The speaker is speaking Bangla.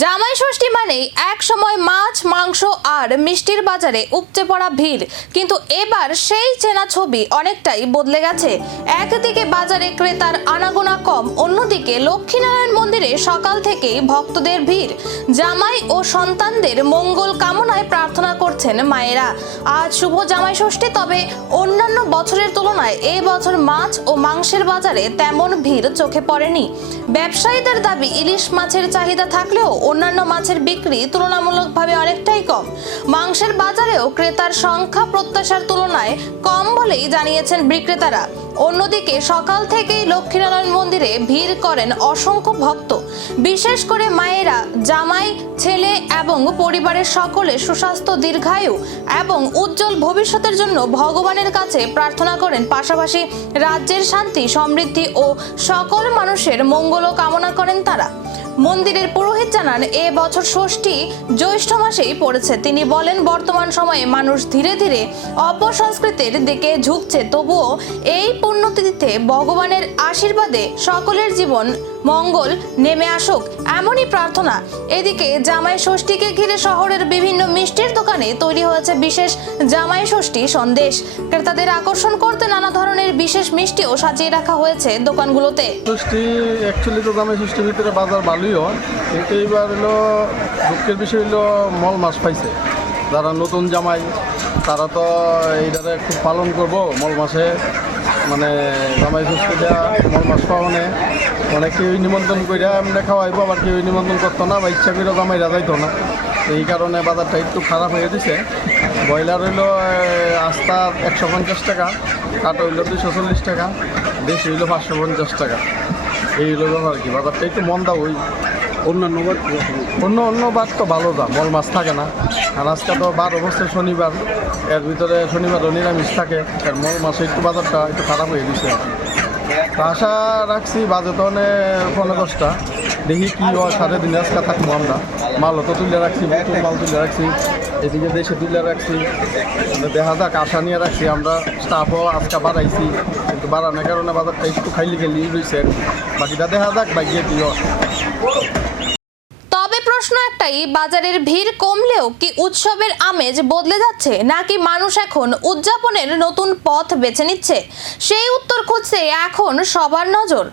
জামাই ষষ্ঠী মানে এক সময় মাছ মাংস আর মিষ্টির বাজারে উপচে পড়া ভিড়, কিন্তু এবার সেই চেনা ছবি অনেকটাই বদলে গেছে। একদিকে বাজারে ক্রেতার আনাগোনা কম, অন্যদিকে লক্ষ্মীনারায়ণ মন্দিরে সকাল থেকেই ভক্তদের ভিড়। জামাই ও সন্তানদের মঙ্গল কামনায় প্রার্থনা করছেন মায়েরা। আজ শুভ জামাই ষষ্ঠী, তবে অন্যান্য বছরের তুলনায় এই বছর মাছ ও মাংসের বাজারে তেমন ভিড় চোখে পড়েনি। ব্যবসায়ীদের দাবি, ইলিশ মাছের চাহিদা থাকলেও অন্যান্য মাছের বিক্রি তুলনামূলকভাবে অনেকটাই কম। মাংসের বাজারেও ক্রেতার সংখ্যা প্রত্যাশার তুলনায় কম বলেই জানিয়েছেন বিক্রেতারা। অন্যদিকে সকাল থেকেই লক্ষ্মীনারায়ণ মন্দিরে ভিড় করেন অসংখ্য ভক্ত। বিশেষ করে মায়েরা জামাই, ছেলে এবং পরিবারের সকলে সুস্বাস্থ্য, দীর্ঘায়ু এবং উজ্জ্বল ভবিষ্যতের জন্য ভগবানের কাছে প্রার্থনা করেন। পাশাপাশি রাজ্যের শান্তি, সমৃদ্ধি ও সকল মানুষের মঙ্গল কামনা করেন তারা। মন্দিরের পুরোহিত জানান, এ বছর ষষ্ঠী জ্যৈষ্ঠ মাসেই পড়েছে। তিনি বলেন, বর্তমান সময়ে মানুষ ধীরে ধীরে অপসংস্কৃতির দিকে ঝুঁকছে, তবুও এই পুণ্যতিথিতে ভগবানের আশীর্বাদে সকলের জীবন মঙ্গল নেমে আসুক, এমনই প্রার্থনা। এদিকে জামাই ষষ্ঠীকে ঘিরে শহরের বিভিন্ন মিষ্টির দোকানে তৈরি হয়েছে বিশেষ জামাই ষষ্ঠী সন্দেশ। ক্রেতাদের আকর্ষণ করতে নানা ধরনের বিশেষ মিষ্টিও সাজিয়ে রাখা হয়েছে দোকানগুলোতে। ষষ্ঠী অ্যাকচুয়ালি তো জামাই ষষ্ঠীর ভিতরে বাজার ভালোই হয়, কিন্তু এইবার হলো দুঃখের বিষয় হলো মল মাছ পাইছে। যারা নতুন জামাই তারা তো এইটারে খুব পালন করবো মল মাসে, মানে জামাই ষষ্ঠীটা মল মাছ পাওয়া মানে অনেক কেউ নিমন্ত্রণ করে আমরা খাওয়াইবো, আবার কেউ নিমন্ত্রণ করতো না বা ইচ্ছা করে জামাইরা যাইতো না। এই কারণে বাজারটা একটু খারাপ হয়ে দিছে। ব্রয়লার হইলো আস্তা 150 টাকা, কাঠ হইলো 240 টাকা, দেশি হইলো 550 টাকা। এই হলো ব্যাপার কি, বাজারটা একটু মন্দা ওই। অন্য বার তো ভালো দাম, মল মাছ থাকে না। আর আজকে তো বার অবস্থা শনিবার, এর ভিতরে শনিবারও নিরামিষ থাকে, আর মল মাছে একটু বাজারটা একটু খারাপ হয়ে দিছে। আশা রাখছি বাজে তো 9-10টা, দেখি কি হয়। 7.5 আজকে থাকবো আমরা। মালও তো তুলে রাখছি, প্রচুর মাল তুলে রাখছি, এদিকে দেশে তুলে রাখছি। দেখা যাক, আশা নিয়ে রাখছি আমরা। স্টাফও আজকে বাড়াইছি, কিন্তু বাড়ানোর কারণে বাজারটা একটু খাইলি খেলি রয়েছে। বাকিটা দেখা যাক বাইকে কি হয়। তবে প্রশ্ন একটাই, বাজারের ভিড় কমলেও কি উৎসবের আমেজ বদলে যাচ্ছে, নাকি মানুষ এখন উদযাপনের নতুন পথ বেছে নিচ্ছে? সেই উত্তর খুঁজছে এখন সবার নজর।